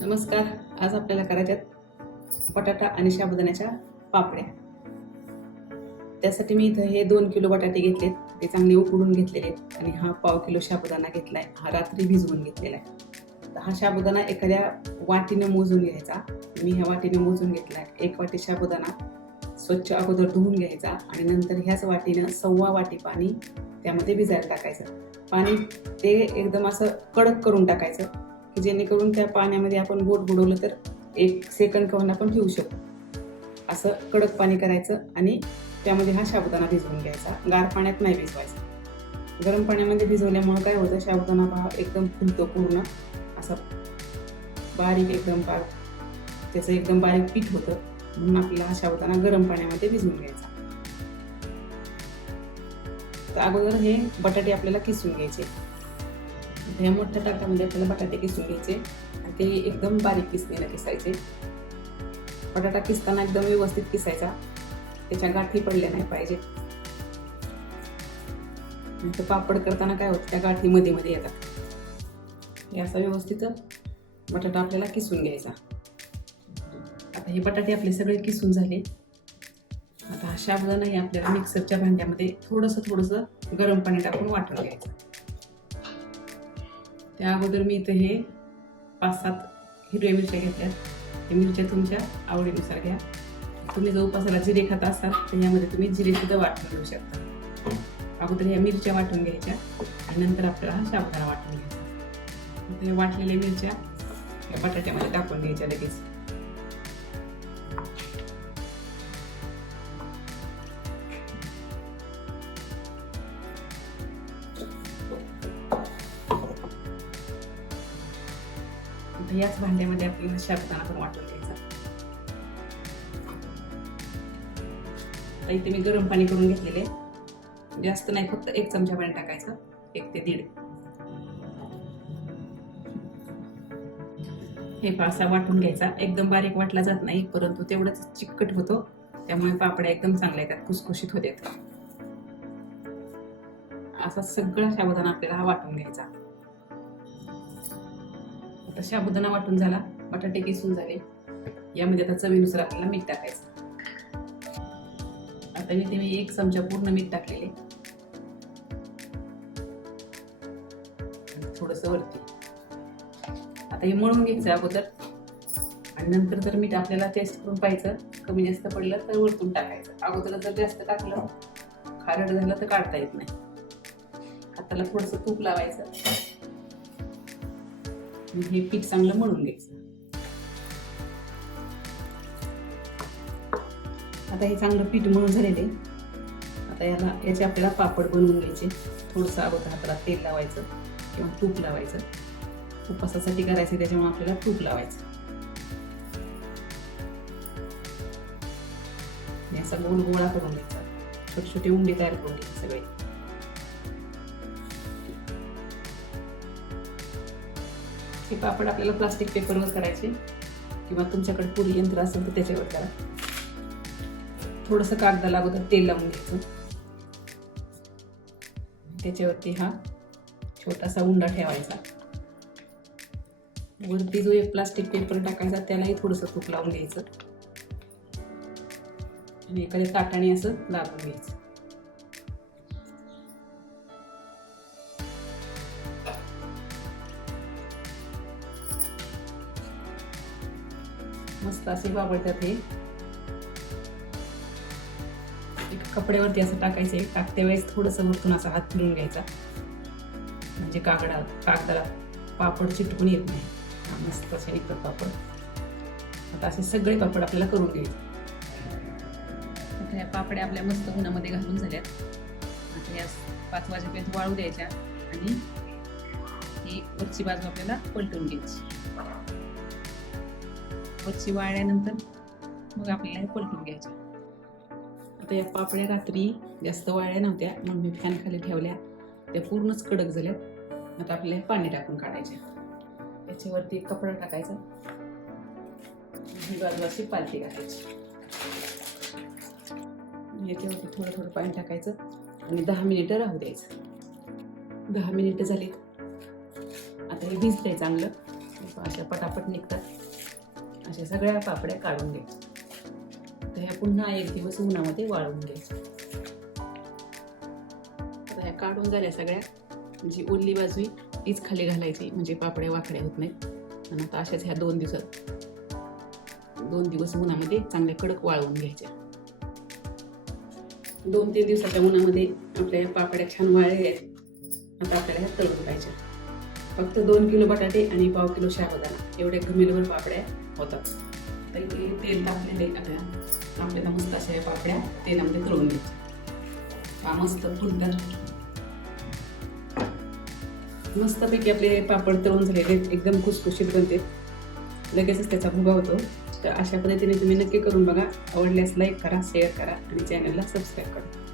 नमस्कार. आज आपल्याला करायच्यात बटाटा आणि साबुदाण्याच्या पापड्या. त्यासाठी मी इथं हे 2 किलो बटाटे घेतलेत, ते चांगले उकडून घेतलेले आहेत आणि हा पाव किलो साबुदाणा घेतलाय, हा रात्री भिजवून घेतलेला आहे. तर हा साबुदाणा एखाद्या वाटीने मोजून घ्यायचा. मी ह्या वाटीने मोजून घेतलाय. 1 वाटी साबुदाणा स्वच्छ अगोदर धुवून घ्यायचा आणि नंतर ह्याच वाटीनं 1.25 वाटी पाणी त्यामध्ये भिजायला टाकायचं. पाणी ते एकदम असं कडक करून टाकायचं की जेणेकरून त्या पाण्यामध्ये आपण बोट बुडवलं तर 1 सेकंद का होईना आपण ठेवू शकतो. असं कडक पाणी करायचं आणि त्यामध्ये हा साबुदाणा भिजवून घ्यायचा. गार पाण्यात नाही भिजवायचा. गरम पाण्यामध्ये भिजवल्यामुळे काय होतं, साबुदाणा पहा एकदम फुलतो पूर्ण असं बारीक, एकदम त्याचं एकदम बारीक पीठ होतं. म्हणून आपल्याला हा साबुदाणा गरम पाण्यामध्ये भिजवून घ्यायचा. तर अगोदर हे बटाटे आपल्याला किसून घ्यायचे. ह्या मोठ्या ताटामध्ये आपल्याला बटाटे किसून घ्यायचे आणि ते एकदम बारीक किसणीने किसायचे. बटाटा किसताना एकदम व्यवस्थित किसायचा, त्याच्या गाठी पडल्या नाही पाहिजे. नंतर पापड करताना काय होतं, त्या गाठी मध्ये मध्ये येतात. हे असं व्यवस्थित बटाटा आपल्याला किसून घ्यायचा. आता हे बटाटे आपले सगळे किसून झाले. आता हा साबुदाणा हे आपल्याला मिक्सरच्या भांड्यामध्ये थोडंसं गरम पाणी टाकून वाटून घ्यायचं. त्या अगोदर मी इथं हे 5-7 हिरव्या मिरच्या घेतल्यात. हे मिरच्या तुमच्या आवडीनुसार घ्या. तुम्ही जर उपासाला जिरे खात असाल तर यामध्ये तुम्ही जिरे सुद्धा वाटून घेऊ शकता. अगोदर ह्या मिरच्या वाटून घ्यायच्या आणि नंतर आपल्याला हा साबुदाणा वाटून घ्यायचा. हे वाटलेल्या मिरच्या या बटाट्यामध्ये टाकून घ्यायच्या लगेच. याच भांड्यामध्ये आपल्याला साबुदाणा पण वाटून घ्यायचा. इथे मी गरम पाणी करून घेतलेले, जास्त नाही, फक्त 1 चमचा पाणी टाकायचं, 1 ते 1.5. हे पासा वाटून घ्यायचा. एकदम बारीक वाटला जात नाही, परंतु तेवढंच चिकट होतो, त्यामुळे पापड्या एकदम चांगल्या येतात, खुसखुशीत होतात. असा सगळा साबुदाणा आपल्याला वाटून घ्यायचा. आता साबुदाणा वाटून झाला, बटाटे किसून झाले. यामध्ये आता चवीनुसार आपल्याला मीठ टाकायचं. आता इथे मी 1 चमचा पूर्ण मीठ टाकलेले, थोडंसं वरती. आता हे मळून घ्यायचं अगोदर आणि नंतर जर मीठ आपल्याला टेस्ट करून पाहायचं, कमी जास्त पडलं तर वरतून टाकायचं. अगोदर जर जास्त टाकलं, खारट झालं तर काढता येत नाही. हाताला थोडंसं तूप लावायचं. हे पीठ चांगलं मळून घ्यायचं. आता हे चांगलं पीठ मळून झालेले. आता याचे आपल्याला पापड बनवून घ्यायचे. थोडंसं अगोदर हाताला तेल लावायचं किंवा तूप लावायचं. उपासासाठी करायचं त्याच्यामुळे आपल्याला तूप लावायचं. असा गोल गोळा करून घ्यायचा. छोटे छोटे उंडे तयार करून घ्यायचे सगळे. हे पापड आपल्याला प्लास्टिक पेपरवर करायचे किंवा तुमच्याकडे पुरी यंत्र असेल तर त्याच्यावर करा. थोडंसं कागदाला अगोदर तेल लावून घ्यायचं. त्याच्यावरती हा छोटासा उंडा ठेवायचा. वरती जो एक प्लास्टिक पेपर टाकायचा त्यालाही थोडंसं तूप लावून घ्यायचं आणि एखाद्या ताटाने असं दाबून घ्यायचं. मस्त असे वापरतात. हे एक कपड्यावरती असं टाकायचं. टाकत्या वेळेस थोडंसं वरतून असा हात फिरून घ्यायचा, म्हणजे कागदाला पापड चिटकून येत नाही. मस्त असे निघतात पापड. आता असे सगळे पापड आपल्याला करून घ्यायचे. आता या पापड्या आपल्या मस्त उन्हामध्ये घालून झाल्यात. आता या 5 वाजेपर्यंत वाळू द्यायच्या आणि ही वरची बाजू आपल्याला पलटून घ्यायची. वरची वाळल्यानंतर मग आपल्याला हे पलटून घ्यायच्या. आता या पापड्या रात्री जास्त वाळल्या नव्हत्या म्हणून मी फॅन खाली ठेवल्या. त्या पूर्णच कडक झाल्या. आता आपल्याला पाणी टाकून काढायच्या. याच्यावरती एक कपडा टाकायचा, ही बाजू अशी पालथी घालायची. याच्यावरती थोडं पाणी टाकायचं आणि 10 मिनिटं राहू द्यायचं. 10 मिनिटं झाली. आता हे भिजतंय चांगलं. अशा पटापट निघतात. अशा सगळ्या पापड्या काढून घ्यायच्या. तर ह्या पुन्हा एक दिवस उन्हामध्ये वाळवून घ्यायच्या. आता ह्या काढून झाल्या सगळ्या. म्हणजे ओली बाजू तीच खाली घालायची म्हणजे पापड्या वाकड्या होत नाहीत. आणि आता अशाच ह्या 2 दिवस उन्हामध्ये चांगल्या कडक वाळवून घ्यायच्या. 2-3 दिवसाच्या उन्हामध्ये आपल्या पापड्या छान वाळल्या आहेत. आता आपल्याला ह्या तळून घ्यायच्या. फक्त 2 किलो बटाटे आणि 1/2 किलो साबुदाणा एवढ्या घमेलवर पापड्या होतात. तर इथे तेल तापलेले आता आपल्याला मस्त अशा या पापड्या तेलामध्ये तळून घ्यायच्या. मस्त फुलतात. मस्तपैकी आपले पापड तळून झालेले एकदम खुसखुशीत बनते. लगेचच त्याचा भुगा होतो. तर अशा पद्धतीने तुम्ही नक्की करून बघा. आवडल्यास लाईक करा, शेअर करा आणि चॅनलला सबस्क्राईब करा.